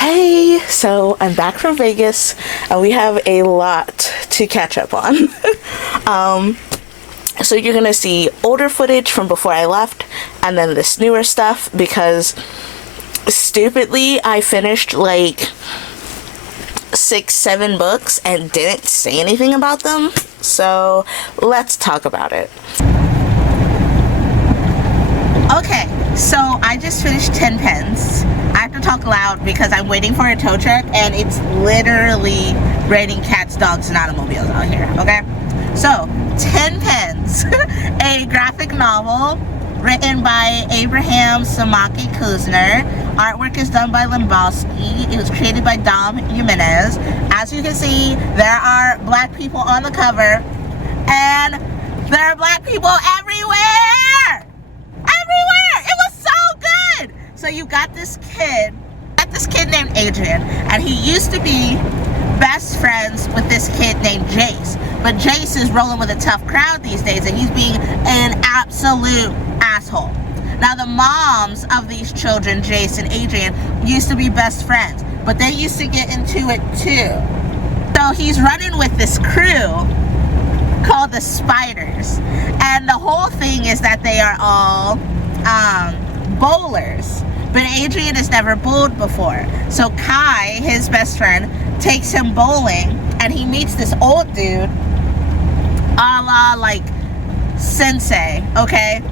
Hey, so I'm back from Vegas and we have a lot to catch up on. So you're gonna see older footage from before I left and then this newer stuff because stupidly I finished like 6-7 books and didn't say anything about them. So let's talk about it. Okay, so I just finished 10 pens. I have to talk loud because I'm waiting for a tow truck and it's literally raining cats, dogs, and automobiles out here, okay? So, 10 Pens, a graphic novel written by Abraham Samaki Kuzner. Artwork is done by Limbowski. It was created by Dom Jimenez. As you can see, there are black people on the cover and there are black people everywhere! Everywhere! It was so good! So you got this kid named Adrian, and he used to be best friends with this kid named Jace. But Jace is rolling with a tough crowd these days, and he's being an absolute asshole. Now the moms of these children, Jace and Adrian, used to be best friends, but they used to get into it too. So he's running with this crew called the Spiders, and the whole thing is that they are all bowlers, but Adrian has never bowled before. So Kai, his best friend, takes him bowling and he meets this old dude a la like sensei, okay,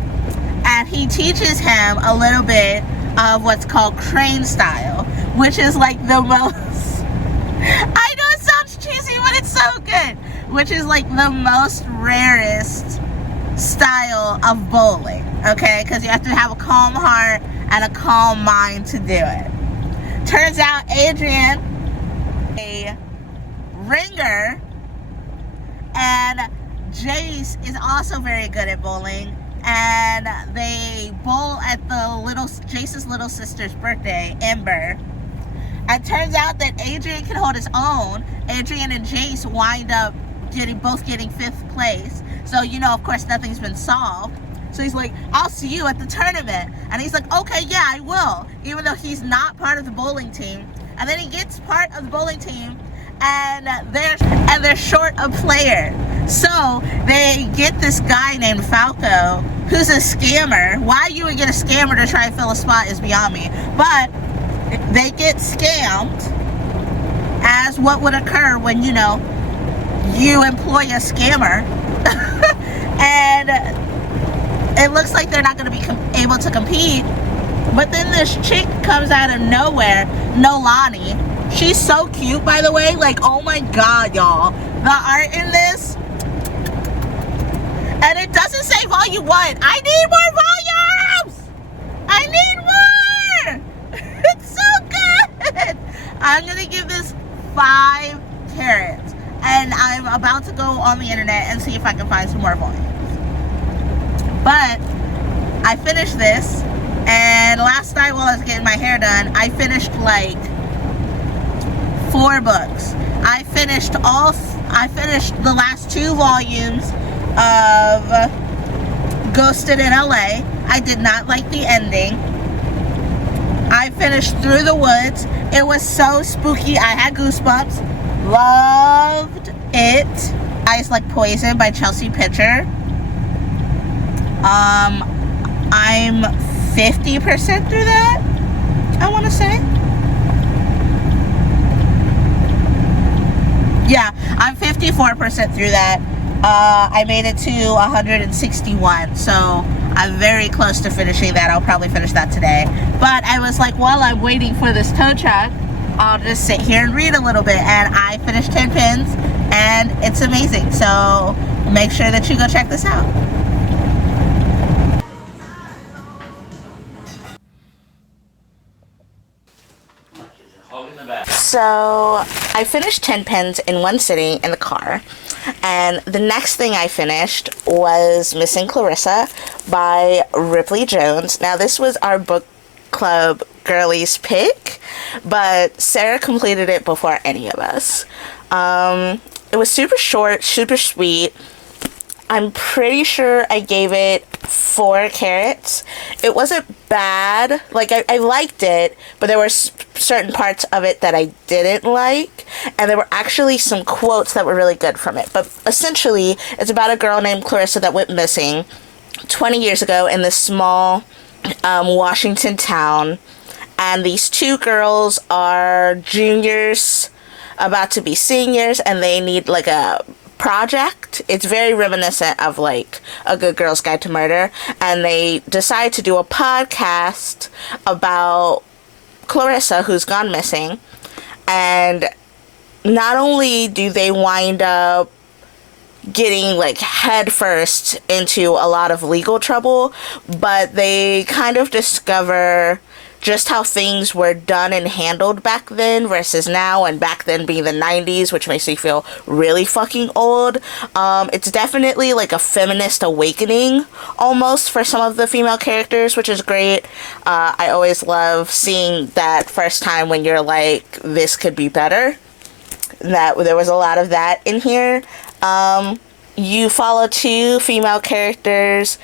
and he teaches him a little bit of what's called crane style, which is like the most I know it sounds cheesy, but it's so good, which is like the most rarest style of bowling, okay, because you have to have a calm heart and a calm mind to do it. Turns out Adrian, a ringer, and Jace is also very good at bowling, and they bowl at Jace's little sister's birthday, Ember. And turns out that Adrian can hold his own. Adrian and Jace wind up both getting 5th place. So, you know, of course, nothing's been solved. So he's like, I'll see you at the tournament. And he's like, okay, yeah, I will. Even though he's not part of the bowling team. And then he gets part of the bowling team and they're short a player. So they get this guy named Falco who's a scammer. Why you would get a scammer to try and fill a spot is beyond me. But they get scammed as what would occur when, you know, you employ a scammer. And it looks like they're not going to be able to compete. But then this chick comes out of nowhere, Nolani. She's so cute, by the way. Like, oh my god, y'all. The art in this. And it doesn't say volume 1. I need more volumes! I need more! It's so good! I'm going to give this 5 carrots. And I'm about to go on the internet and see if I can find some more volumes. But I finished this, and last night while I was getting my hair done, I finished like 4 books. I finished the last 2 volumes of Ghosted in LA. I did not like the ending. I finished Through the Woods. It was so spooky. I had goosebumps. Loved it. Eyes Like Poison by Chelsea Pitcher. I'm 50% through that, I want to say. Yeah, I'm 54% through that. I made it to 161, so I'm very close to finishing that. I'll probably finish that today. But I was like, while I'm waiting for this tow truck, I'll just sit here and read a little bit. And I finished 10 pins, and it's amazing. So make sure that you go check this out. So I finished 10 pens in one sitting in the car, and the next thing I finished was Missing Clarissa by Ripley Jones. Now this was our book club girlies pick, but Sarah completed it before any of us. It was super short, super sweet. I'm pretty sure I gave it 4 carats. It wasn't bad. Like, I liked it, but there were certain parts of it that I didn't like, and there were actually some quotes that were really good from it. But essentially, it's about a girl named Clarissa that went missing 20 years ago in this small Washington town, and these 2 girls are juniors about to be seniors, and they need like a project. It's very reminiscent of like A Good Girl's Guide to Murder, and they decide to do a podcast about Clarissa, who's gone missing. And not only do they wind up getting like headfirst into a lot of legal trouble, but they kind of discover just how things were done and handled back then versus now, and back then being the 90s, which makes me feel really fucking old. It's definitely like a feminist awakening almost for some of the female characters, which is great. I always love seeing that first time when you're like, this could be better. That there was a lot of that in here. You follow 2 female characters,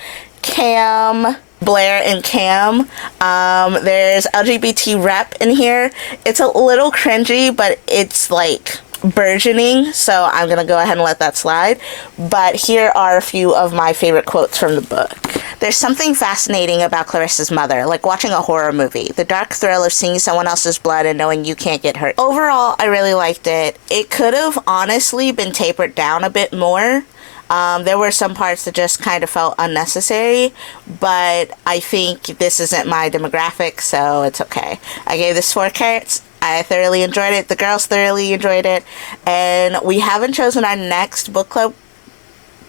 Cam, Blair and Cam. There's LGBT rep in here. It's a little cringy, but it's like burgeoning, so I'm gonna go ahead and let that slide. But here are a few of my favorite quotes from the book. There's something fascinating about Clarissa's mother, like watching a horror movie. The dark thrill of seeing someone else's blood and knowing you can't get hurt. Overall, I really liked it. It could have honestly been tapered down a bit more. There were some parts that just kind of felt unnecessary, but I think this isn't my demographic, so it's okay. I gave this 4 carats. I thoroughly enjoyed it. The girls thoroughly enjoyed it. And we haven't chosen our next book club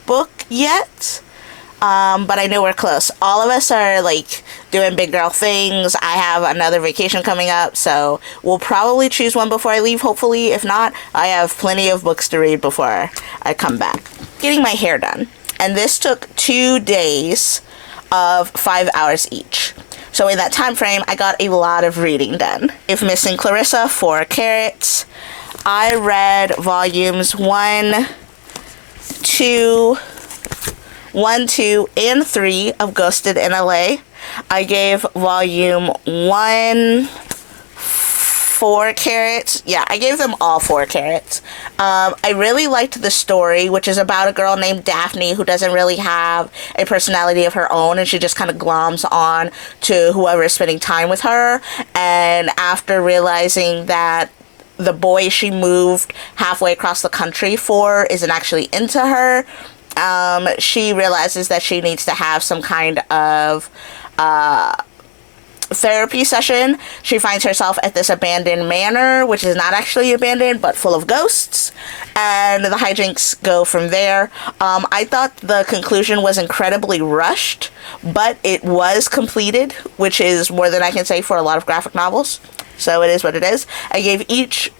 book yet, but I know we're close. All of us are like doing big girl things. I have another vacation coming up, so we'll probably choose one before I leave, hopefully. If not, I have plenty of books to read before I come back. Getting my hair done, and this took 2 days of 5 hours each. So in that time frame, I got a lot of reading done. If Missing Clarissa, 4 carats. I read volumes 1, 2, and 3 of Ghosted in LA. I gave volume 1 4 carats. Yeah, I gave them all 4 carats. I really liked the story, which is about a girl named Daphne who doesn't really have a personality of her own, and she just kind of gloms on to whoever is spending time with her. And after realizing that the boy she moved halfway across the country for isn't actually into her, she realizes that she needs to have some kind of therapy session. She finds herself at this abandoned manor, which is not actually abandoned, but full of ghosts, and the hijinks go from there. I thought the conclusion was incredibly rushed, but it was completed, which is more than I can say for a lot of graphic novels, so it is what it is. I gave each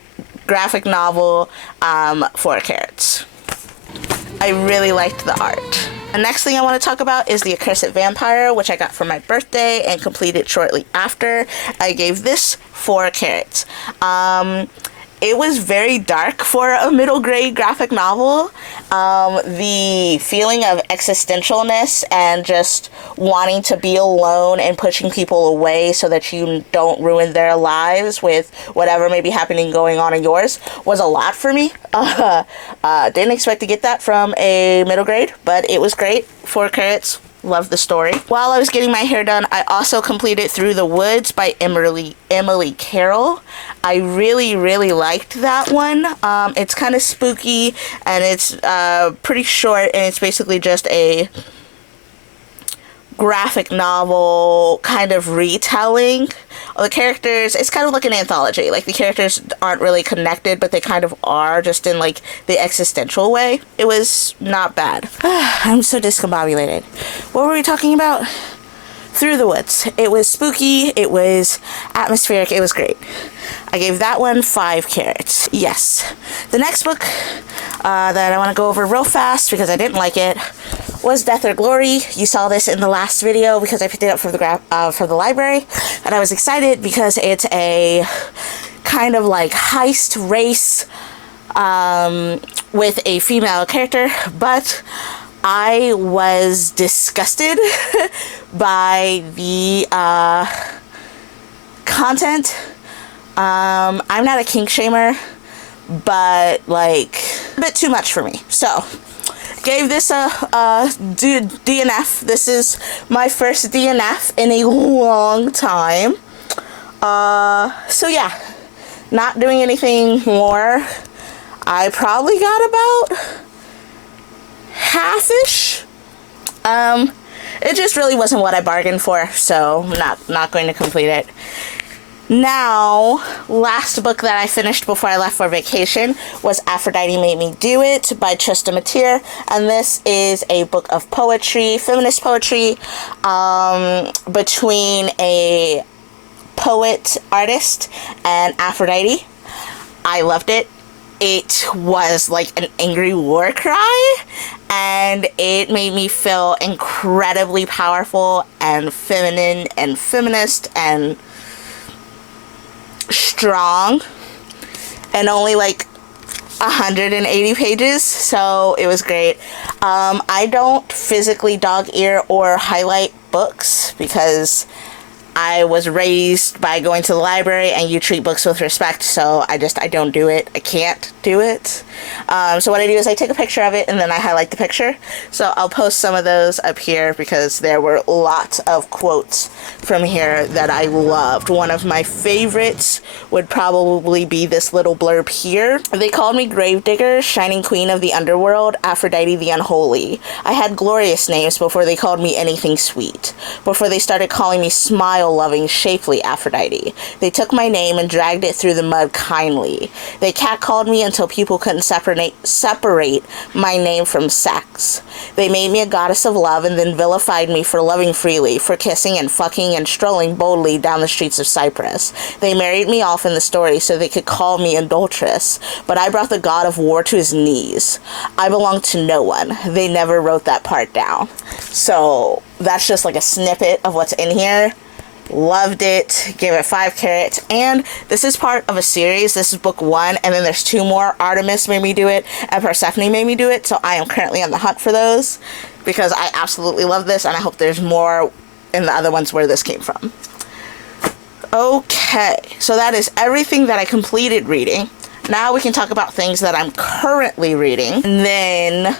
graphic novel 4 carats. I really liked the art. The next thing I want to talk about is The Accursed Vampire, which I got for my birthday and completed shortly after. I gave this 4 carats. It was very dark for a middle grade graphic novel. The feeling of existentialness and just wanting to be alone and pushing people away so that you don't ruin their lives with whatever may be happening going on in yours was a lot for me. Didn't expect to get that from a middle grade, but it was great. 4 carats. Love the story. While I was getting my hair done, I also completed Through the Woods by Emily Carroll. I really, really liked that one. It's kind of spooky, and it's pretty short, and it's basically just a graphic novel kind of retelling. The characters, it's kind of like an anthology. Like, the characters aren't really connected, but they kind of are, just in like the existential way. It was not bad. I'm so discombobulated. What were we talking about? Through the Woods. It was spooky, it was atmospheric, it was great. I gave that one 5 carats. Yes. The next book that I want to go over real fast because I didn't like it was Death or Glory. You saw this in the last video because I picked it up from the library, and I was excited because it's a kind of like heist race with a female character, but I was disgusted by the content. I'm not a kink shamer, but like a bit too much for me. So gave this a DNF. This is my first DNF in a long time. So yeah, not doing anything more. I probably got about half-ish. It just really wasn't what I bargained for, so not going to complete it. Now, last book that I finished before I left for vacation was Aphrodite Made Me Do It by Trista Mateer, and this is a book of poetry, feminist poetry, between a poet, artist, and Aphrodite. I loved it. It was like an angry war cry, and it made me feel incredibly powerful and feminine and feminist and strong, and only like 180 pages, so it was great. I don't physically dog ear or highlight books because I was raised by going to the library and you treat books with respect, so I don't do it. I can't do it. So what I do is I take a picture of it and then I highlight the picture. So I'll post some of those up here because there were lots of quotes from here that I loved. One of my favorites would probably be this little blurb here. They called me Gravedigger, Shining Queen of the Underworld, Aphrodite the Unholy. I had glorious names before they called me anything sweet. Before they started calling me smile-loving, shapely Aphrodite. They took my name and dragged it through the mud kindly. They catcalled me until people couldn't separate my name from sex. They made me a goddess of love and then vilified me for loving freely, for kissing and fucking and strolling boldly down the streets of Cyprus. They married me off in the story so they could call me adulteress, but I brought the god of war to his knees. I belong to no one. They never wrote that part down. So that's just like a snippet of what's in here. Loved it, gave it 5 carrots, and this is part of a series. This is book 1, and then there's 2 more. Artemis made me do it, and Persephone made me do it, so I am currently on the hunt for those, because I absolutely love this, and I hope there's more in the other ones where this came from. Okay, so that is everything that I completed reading. Now we can talk about things that I'm currently reading, and then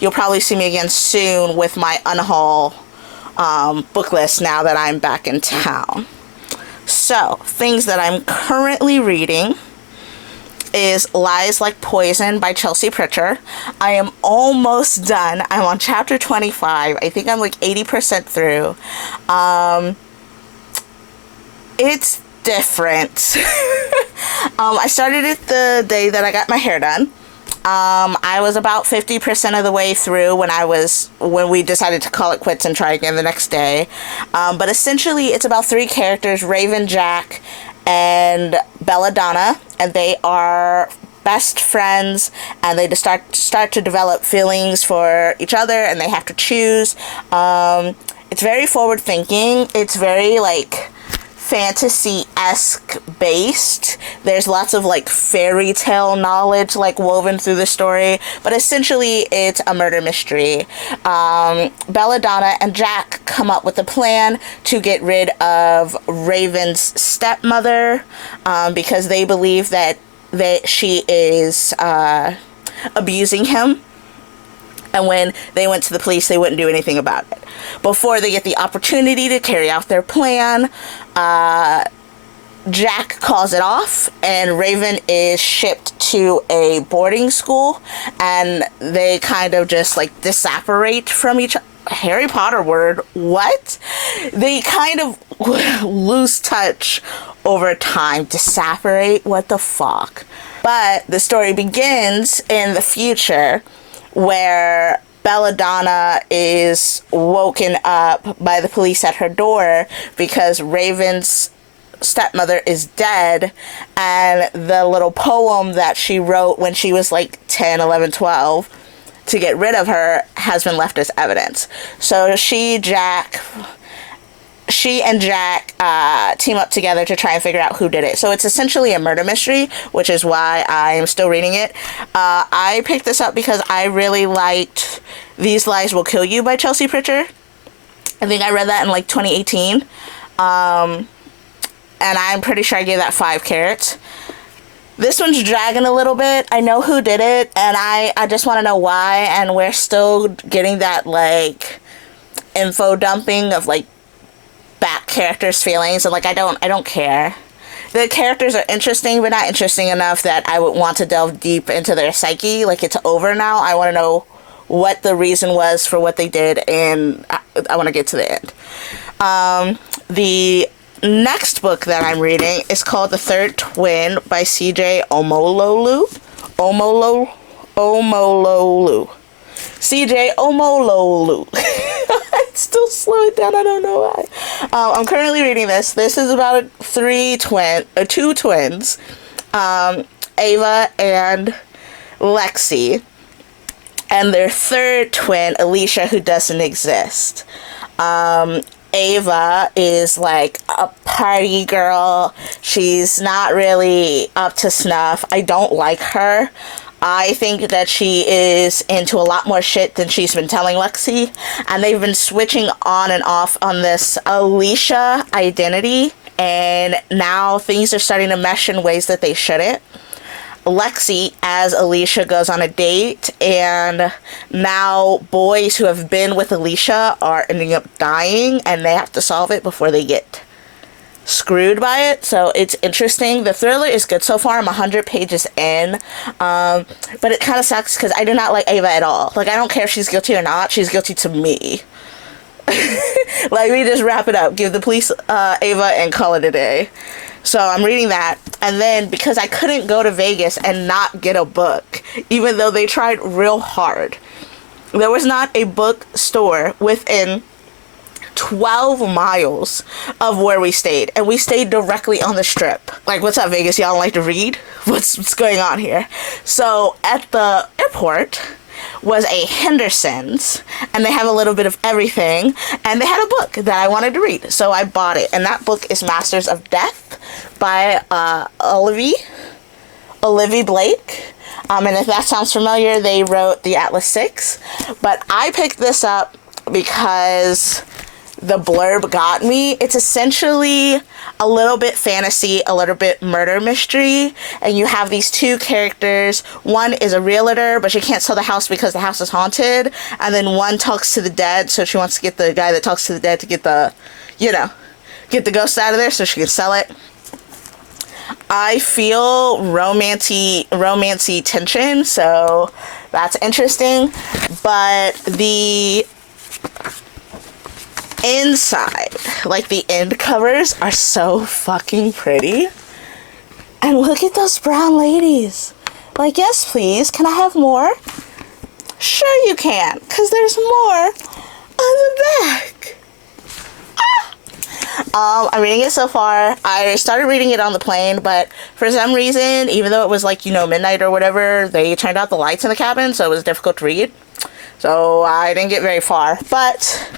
you'll probably see me again soon with my unhaul book list now that I'm back in town. So, things that I'm currently reading is Lies Like Poison by Chelsea Pritchard. I am almost done. I'm on chapter 25. I think I'm like 80% through. It's different. I started it the day that I got my hair done. I was about 50% of the way through when we decided to call it quits and try again the next day. But essentially, it's about 3 characters, Raven, Jack, and Belladonna, and they are best friends, and they just start to develop feelings for each other, and they have to choose. It's very forward thinking. It's very like fantasy-esque based. There's lots of like fairy tale knowledge like woven through the story, but essentially it's a murder mystery. Belladonna and Jack come up with a plan to get rid of Raven's stepmother, because they believe that she is abusing him. And when they went to the police, they wouldn't do anything about it. Before they get the opportunity to carry out their plan, Jack calls it off, and Raven is shipped to a boarding school, and they kind of just like disapparate from each other. Harry Potter word, what? They kind of lose touch over time. Disapparate, what the fuck? But the story begins in the future, where Belladonna is woken up by the police at her door because Raven's stepmother is dead, and the little poem that she wrote when she was like 10, 11, 12 to get rid of her has been left as evidence. So she and Jack team up together to try and figure out who did it. So it's essentially a murder mystery, which is why I'm still reading it. I picked this up because I really liked These Lies Will Kill You by Chelsea Pritchard. I think I read that in like 2018. And I'm pretty sure I gave that 5 carrots. This one's dragging a little bit. I know who did it, and I just want to know why, and we're still getting that, like, info dumping of, like, back characters' feelings, and, like, I don't care. The characters are interesting, but not interesting enough that I would want to delve deep into their psyche. Like, it's over now. I want to know what the reason was for what they did, and I want to get to the end. The next book that I'm reading is called The Third Twin by C.J. Omololu. C.J. Omololu. It's still slowing down. I don't know why. I'm currently reading this. This is about two twins, Ava and Lexi, and their third twin, Alicia, who doesn't exist. Ava is like a party girl. She's not really up to snuff. I don't like her. I think that she is into a lot more shit than she's been telling Lexi. And they've been switching on and off on this Alicia identity. And now things are starting to mesh in ways that they shouldn't. Lexi, as Alicia, goes on a date, and now boys who have been with Alicia are ending up dying, and they have to solve it before they get screwed by it. So it's interesting. The thriller is good so far. I'm 100 pages in, but it kind of sucks because I do not like Ava at all. Like, I don't care if she's guilty or not. She's guilty to me. Like, we just wrap it up. Give the police Ava and call it a day. So I'm reading that, and then because I couldn't go to Vegas and not get a book, even though they tried real hard, there was not a bookstore within 12 miles of where we stayed, and we stayed directly on the Strip. Like, what's up, Vegas? Y'all like to read? What's going on here? So at the airport was a Henderson's, and they have a little bit of everything, and they had a book that I wanted to read, so I bought it, and that book is Masters of Death by Olivia Blake, and if that sounds familiar, they wrote the Atlas 6, but I picked this up because the blurb got me. It's essentially a little bit fantasy, a little bit murder mystery, and you have these two characters. One is a realtor, but she can't sell the house because the house is haunted, and then one talks to the dead, so she wants to get the guy that talks to the dead to get the, get the ghost out of there so she can sell it. I feel romancy tension, so that's interesting, but the inside, like the end covers, are so fucking pretty. And look at those brown ladies. Like, yes, please. Can I have more? Sure you can, because there's more on the back. I'm reading it so far. I started reading it on the plane, but for some reason, even though it was like, midnight or whatever, they turned out the lights in the cabin, so it was difficult to read. So I didn't get very far, but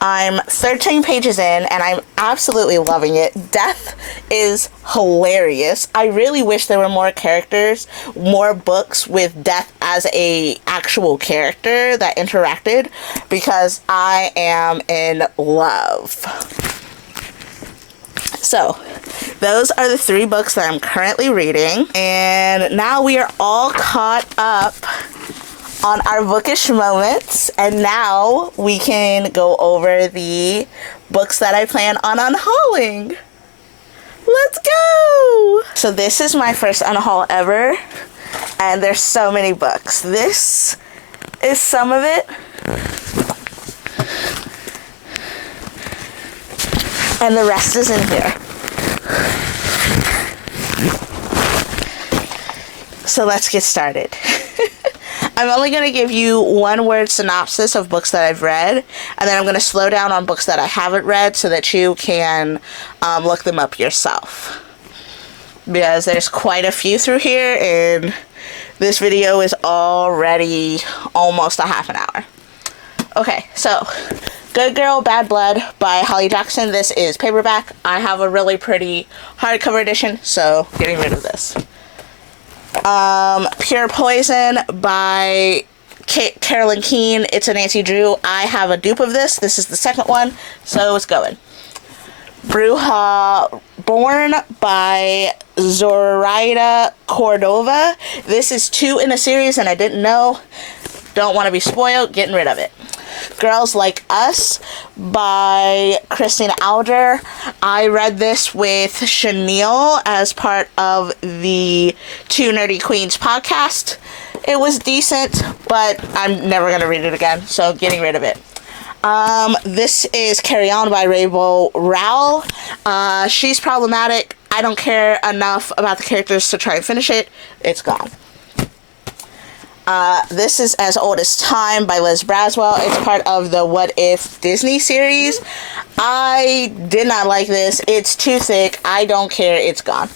I'm 13 pages in, and I'm absolutely loving it. Death is hilarious. I really wish there were more characters, more books with Death as a actual character that interacted, because I am in love. So, those are the 3 books that I'm currently reading, and now we are all caught up on our bookish moments, and now we can go over the books that I plan on unhauling. Let's go! So this is my first unhaul ever, and there's so many books. This is some of it. And the rest is in here. So let's get started. I'm only going to give you one word synopsis of books that I've read, and then I'm going to slow down on books that I haven't read so that you can look them up yourself. Because there's quite a few through here, and this video is already almost a half an hour. Okay, so Good Girl, Bad Blood by Holly Jackson. This is paperback. I have a really pretty hardcover edition, so getting rid of this. Pure Poison by Carolyn Keene. It's a Nancy Drew. I have a dupe of this. This is the second one, so it's going. Bruja, Born by Zoraida Cordova. This is 2 in a series, and I didn't know. Don't want to be spoiled. Getting rid of it. Girls Like Us by Christina Alder. I read this with Chenille as part of the Two Nerdy Queens podcast. It was decent, but I'm never going to read it again, so getting rid of it. This is Carry On by Rainbow Rowell. She's problematic. I don't care enough about the characters to try and finish it. It's gone. This is As Old as Time by Liz Braswell. It's part of the What If Disney series. I did not like this. It's too thick. I don't care. It's gone.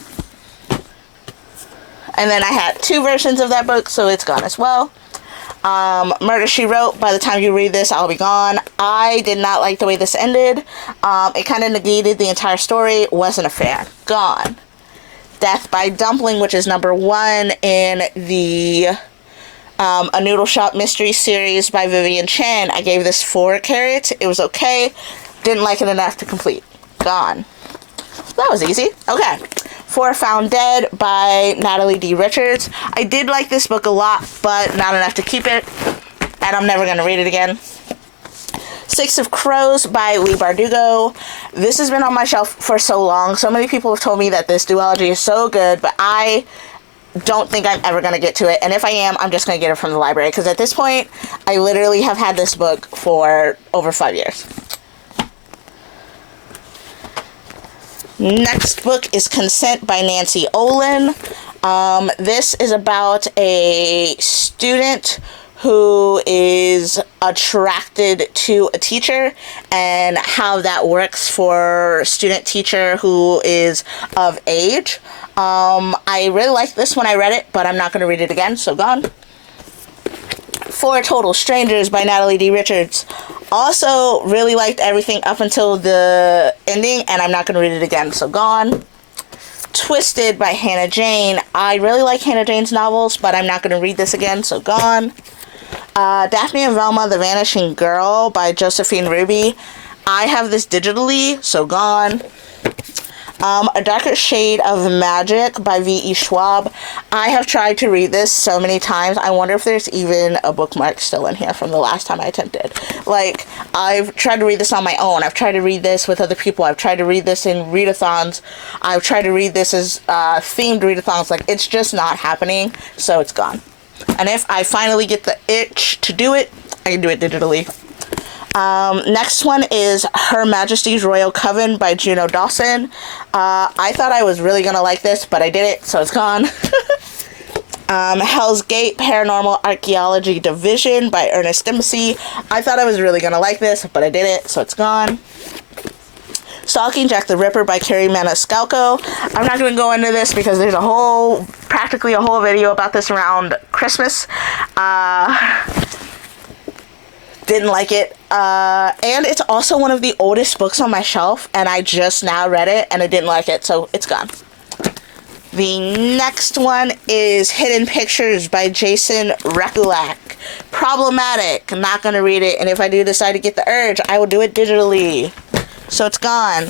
And then I had 2 versions of that book, so it's gone as well. Murder, She Wrote. By the time you read this, I'll be gone. I did not like the way this ended. It kind of negated the entire story. Wasn't a fan. Gone. Death by Dumpling, which is number 1 in the A Noodle Shop Mystery Series by Vivian Chen. I gave this 4 carrots. It was okay. Didn't like it enough to complete. Gone. That was easy. Okay. For Found Dead by Natalie D. Richards. I did like this book a lot, but not enough to keep it. And I'm never going to read it again. Six of Crows by Leigh Bardugo. This has been on my shelf for so long. So many people have told me that this duology is so good, but I don't think I'm ever going to get to it. And if I am, I'm just going to get it from the library. Because at this point, I literally have had this book for over 5 years. Next book is Consent by Nancy Olin. This is about a student who is attracted to a teacher and how that works for a student teacher who is of age. I really liked this when I read it, but I'm not going to read it again, so gone. For Total Strangers by Natalie D. Richards. Also really liked everything up until the ending, and I'm not going to read it again, so gone. Twisted by Hannah Jane. I really like Hannah Jane's novels, but I'm not going to read this again, so gone. Daphne and Velma, The Vanishing Girl by Josephine Ruby. I have this digitally, so gone. A Darker Shade of Magic by V.E. Schwab. I have tried to read this so many times. I wonder if there's even a bookmark still in here from the last time I attempted. Like, I've tried to read this on my own. I've tried to read this with other people. I've tried to read this in readathons. I've tried to read this as themed readathons. Like, it's just not happening, so it's gone. And if I finally get the itch to do it, I can do it digitally. Next one is Her Majesty's Royal Coven by Juno Dawson. I thought I was really going to like this, but I didn't, so it's gone. Hell's Gate Paranormal Archaeology Division by Ernest Dempsey. I thought I was really going to like this, but I didn't, so it's gone. Stalking Jack the Ripper by Carrie Maniscalco. I'm not going to go into this because there's practically a whole video about this around Christmas. Didn't like it. And it's also one of the oldest books on my shelf, and I just now read it, and I didn't like it, so it's gone. The next one is Hidden Pictures by Jason Rekulak. Problematic. I'm not going to read it, and if I do decide to get the urge, I will do it digitally. So it's gone.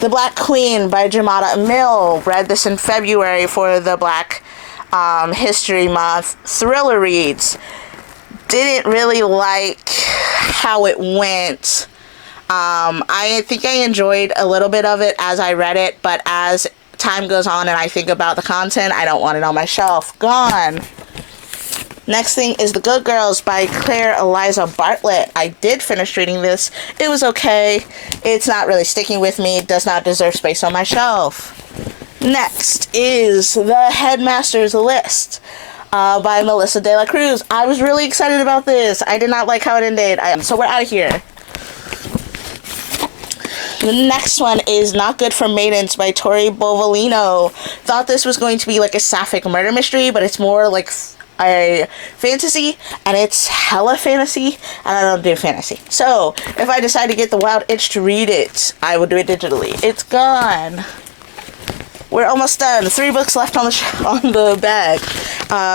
The Black Queen by Jamada Emil. Read this in February for the Black History Month thriller reads. Didn't really like how it went. I think I enjoyed a little bit of it as I read it, but as time goes on and I think about the content, I don't want it on my shelf. Gone. Next thing is The Good Girls by Claire Eliza Bartlett. I did finish reading this. It was okay. It's not really sticking with me. It does not deserve space on my shelf. Next is The Headmaster's List by Melissa De La Cruz. I was really excited about this. I did not like how it ended. So we're out of here. The next one is Not Good for Maidens by Tori Bovalino. Thought this was going to be like a sapphic murder mystery, but it's more like a fantasy, and it's hella fantasy, and I don't do fantasy. So if I decide to get the wild itch to read it, I will do it digitally. It's gone. We're almost done. 3 books left on the bag.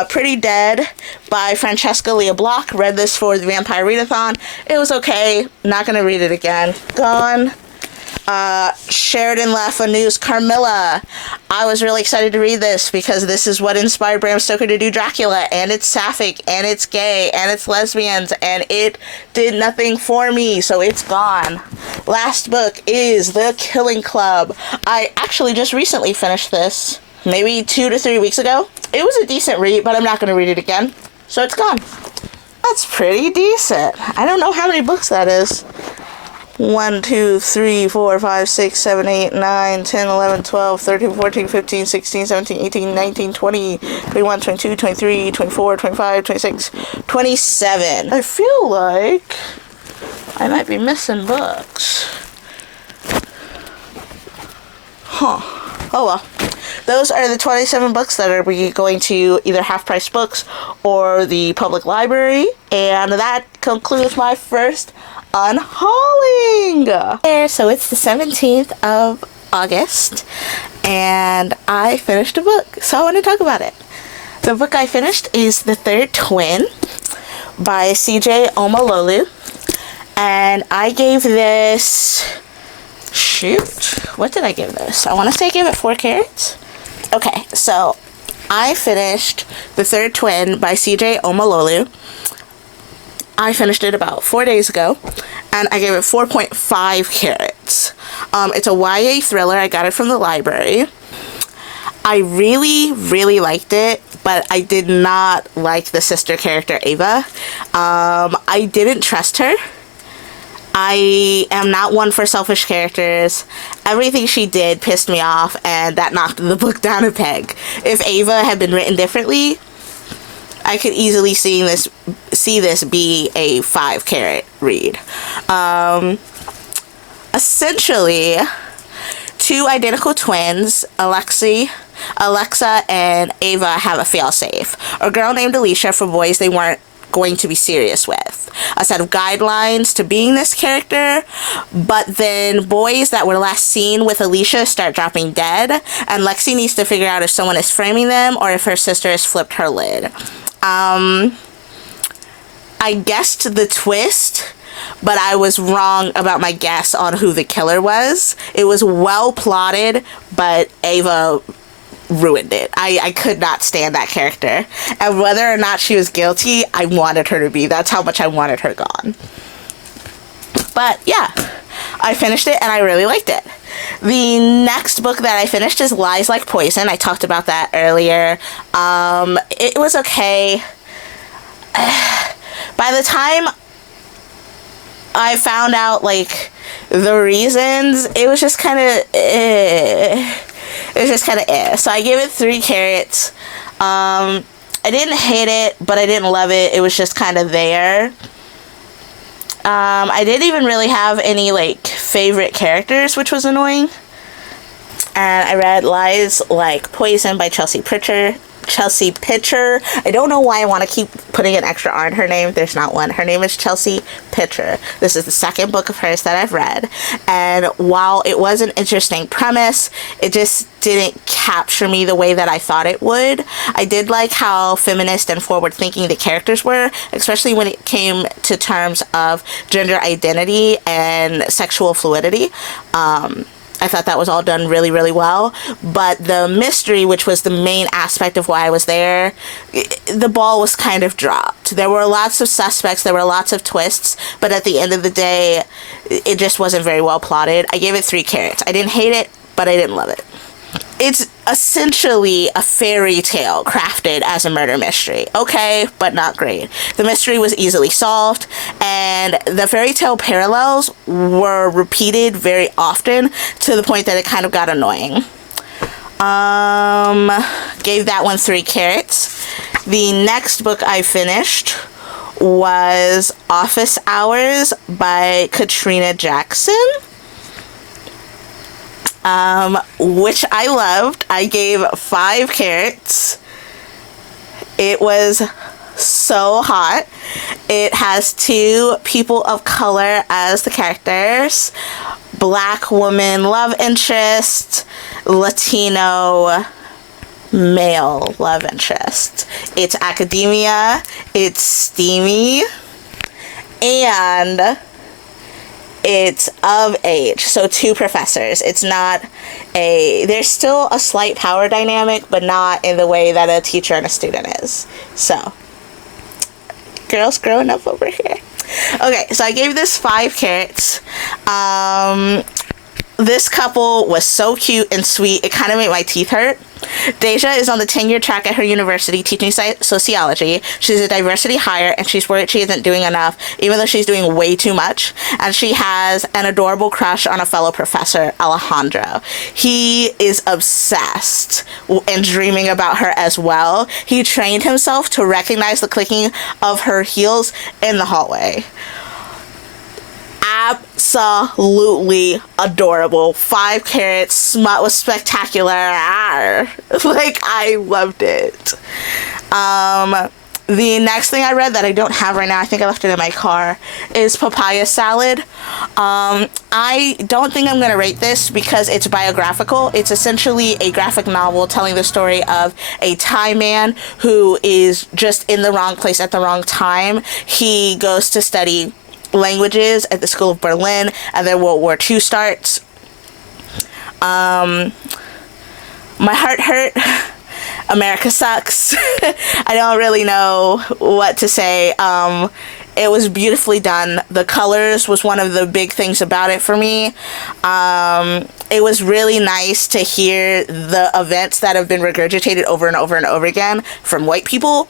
Pretty Dead by Francesca Leah Block. Read this for the Vampire Readathon. It was okay. Not gonna read it again. Gone. Sheridan Laffa News Carmilla. I was really excited to read this because this is what inspired Bram Stoker to do Dracula, and it's sapphic, and it's gay, and it's lesbians, and it did nothing for me, so it's gone. Last book is The Killing Club. I actually just recently finished this, maybe 2 to 3 weeks ago. It was a decent read, but I'm not going to read it again, so it's gone. That's pretty decent. I don't know how many books that is. 1, 2, 3, 4, 5, 6, 7, 8, 9, 10, 11, 12, 13, 14, 15, 16, 17, 18, 19, 20, 21, 22, 23, 24, 25, 26, 27. I feel like I might be missing books. Huh. Oh well. Those are the 27 books that are going to either Half Price Books or the public library. And that concludes my first unhauling. So it's the 17th of August and I finished a book, so I want to talk about it. The book I finished is The Third Twin by CJ Omololu, and I gave this, what did I give this? I want to say I gave it 4 carats. Okay, so I finished The Third Twin by CJ Omololu. I finished it about 4 days ago, and I gave it 4.5 carats. It's a YA thriller. I got it from the library. I really, really liked it, but I did not like the sister character, Ava. I didn't trust her. I am not one for selfish characters. Everything she did pissed me off, and that knocked the book down a peg. If Ava had been written differently, I could easily see this be a 5 carat read. Essentially, 2 identical twins, Alexa and Ava, have a failsafe. A girl named Alicia for boys they weren't going to be serious with. A set of guidelines to being this character, but then boys that were last seen with Alicia start dropping dead, and Lexi needs to figure out if someone is framing them or if her sister has flipped her lid. I guessed the twist, but I was wrong about my guess on who the killer was. It was well plotted, but Ava ruined it. I could not stand that character. And whether or not she was guilty, I wanted her to be. That's how much I wanted her gone. But yeah, I finished it and I really liked it. The next book that I finished is Lies Like Poison. I talked about that earlier. It was okay. By the time I found out, like, the reasons, it was just kind of So I gave it 3 carats. I didn't hate it, but I didn't love it. It was just kind of there. I didn't even really have any, like, favorite characters, which was annoying. And I read Lies Like Poison by Chelsea Pitcher. I don't know why I want to keep putting an extra R in her name. There's not one. Her name is Chelsea Pitcher. This is the second book of hers that I've read. And while it was an interesting premise, it just didn't capture me the way that I thought it would. I did like how feminist and forward-thinking the characters were, especially when it came to terms of gender identity and sexual fluidity. I thought that was all done really, really well. But the mystery, which was the main aspect of why I was there, the ball was kind of dropped. There were lots of suspects, there were lots of twists, but at the end of the day, it just wasn't very well plotted. I gave it 3 carats. I didn't hate it, but I didn't love it. It's essentially a fairy tale crafted as a murder mystery. Okay, but not great. The mystery was easily solved, and the fairy tale parallels were repeated very often to the point that it kind of got annoying. Gave that one 3 carats. The next book I finished was Office Hours by Katrina Jackson. Which I loved. I gave 5 carats. It was so hot. It has 2 people of color as the characters. Black woman love interest, Latino male love interest. It's academia, it's steamy, and it's of age. So 2 professors. It's not there's still a slight power dynamic, but not in the way that a teacher and a student is. So, girls growing up over here. Okay, so I gave this 5 carrots. This couple was so cute and sweet, it kind of made my teeth hurt. Deja is on the tenure track at her university teaching sociology. She's a diversity hire, and she's worried she isn't doing enough, even though she's doing way too much. And she has an adorable crush on a fellow professor, Alejandro. He is obsessed and dreaming about her as well. He trained himself to recognize the clicking of her heels in the hallway. Absolutely adorable. 5 carrots. Smut was spectacular. Like, I loved it. The next thing I read that I don't have right now, I think I left it in my car, is Papaya Salad. I don't think I'm going to rate this because it's biographical. It's essentially a graphic novel telling the story of a Thai man who is just in the wrong place at the wrong time. He goes to study languages at the School of Berlin, and then World War II starts. My heart hurt. America sucks. I don't really know what to say. It was beautifully done. The colors was one of the big things about it for me. It was really nice to hear the events that have been regurgitated over and over and over again from white people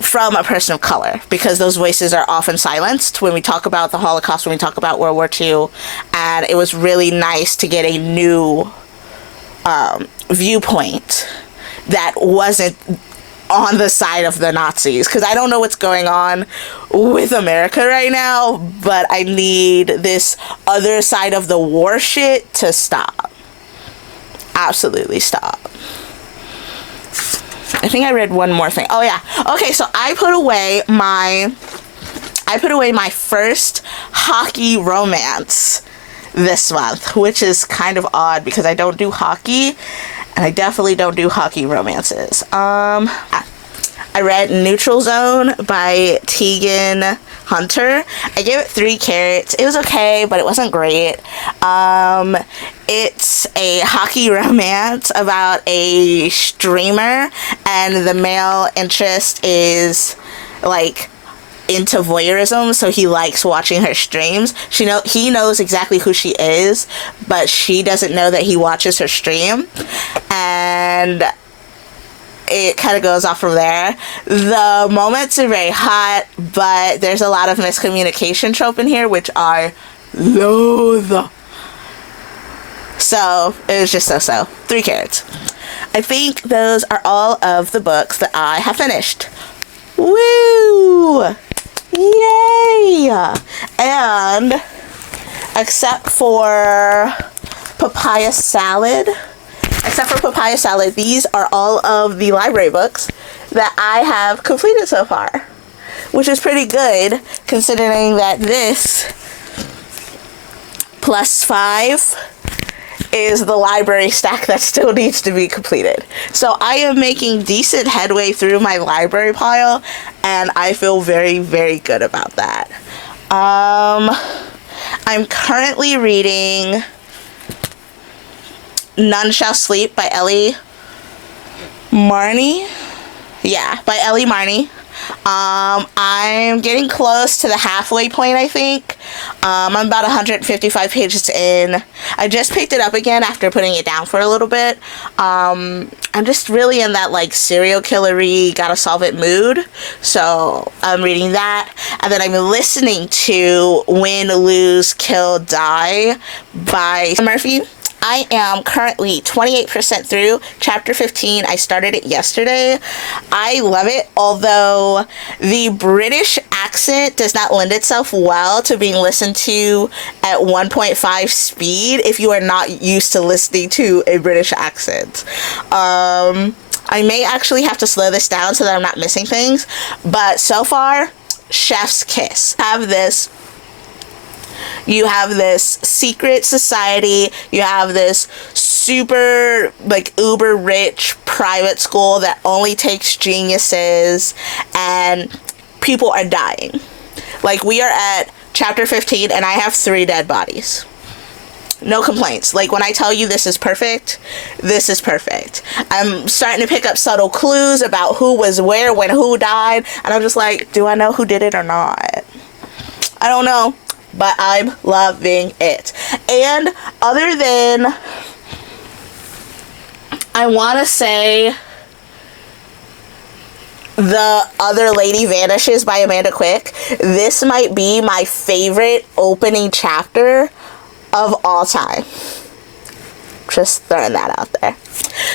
from a person of color, because those voices are often silenced when we talk about the Holocaust, when we talk about World War II, and it was really nice to get a new viewpoint that wasn't on the side of the Nazis, because I don't know what's going on with America right now, but I need this other side of the war shit to stop. Absolutely stop. I think I read one more thing. Oh yeah. Okay, so I put away my first hockey romance this month, which is kind of odd because I don't do hockey, and I definitely don't do hockey romances. I read Neutral Zone by Tegan Hunter. I gave it 3 carrots. It was okay, but it wasn't great. It's a hockey romance about a streamer, and the male interest is like into voyeurism, so he likes watching her streams. He knows exactly who she is, but she doesn't know that he watches her stream, and it kind of goes off from there. The moments are very hot, but there's a lot of miscommunication trope in here, which I loathe. So it was just so. 3 carrots. I think those are all of the books that I have finished. Woo! Yay! And except for Papaya Salad, these are all of the library books that I have completed so far, which is pretty good considering that this plus 5 is the library stack that still needs to be completed. So I am making decent headway through my library pile, and I feel very, very good about that. I'm currently reading None Shall Sleep by Ellie Marney. Yeah, by Ellie Marney. I'm getting close to the halfway point, I think. I'm about 155 pages in. I just picked it up again after putting it down for a little bit. I'm just really in that like serial killer-y, gotta solve it mood. So I'm reading that. And then I'm listening to Win, Lose, Kill, Die by Murphy. I am currently 28% through chapter 15. I started it yesterday. I love it, although the British accent does not lend itself well to being listened to at 1.5 speed if you are not used to listening to a British accent. I may actually have to slow this down so that I'm not missing things, but so far, chef's kiss. You have this secret society, you have this super like uber rich private school that only takes geniuses, and people are dying. Like, we are at chapter 15 and I have 3 dead bodies. No complaints. Like, when I tell you this is perfect, this is perfect. I'm starting to pick up subtle clues about who was where when who died, and I'm just like, do I know who did it or not? I don't know, but I'm loving it. And other than, I want to say, The Other Lady Vanishes by Amanda Quick, this might be my favorite opening chapter of all time. Just throwing that out there.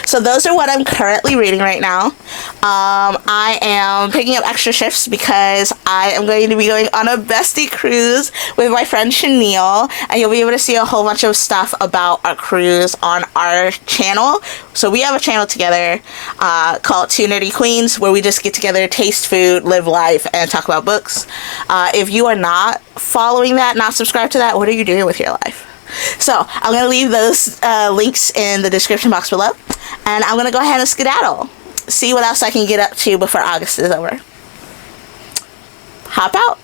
So those are what I'm currently reading right now. I am picking up extra shifts because I am going to be going on a bestie cruise with my friend Chenille, and you'll be able to see a whole bunch of stuff about our cruise on our channel. So we have a channel together called Two Nerdy Queens, where we just get together, taste food, live life, and talk about books. If you are not following that, not subscribed to that, what are you doing with your life? So I'm going to leave those links in the description box below, and I'm going to go ahead and skedaddle. See what else I can get up to before August is over. Hop out.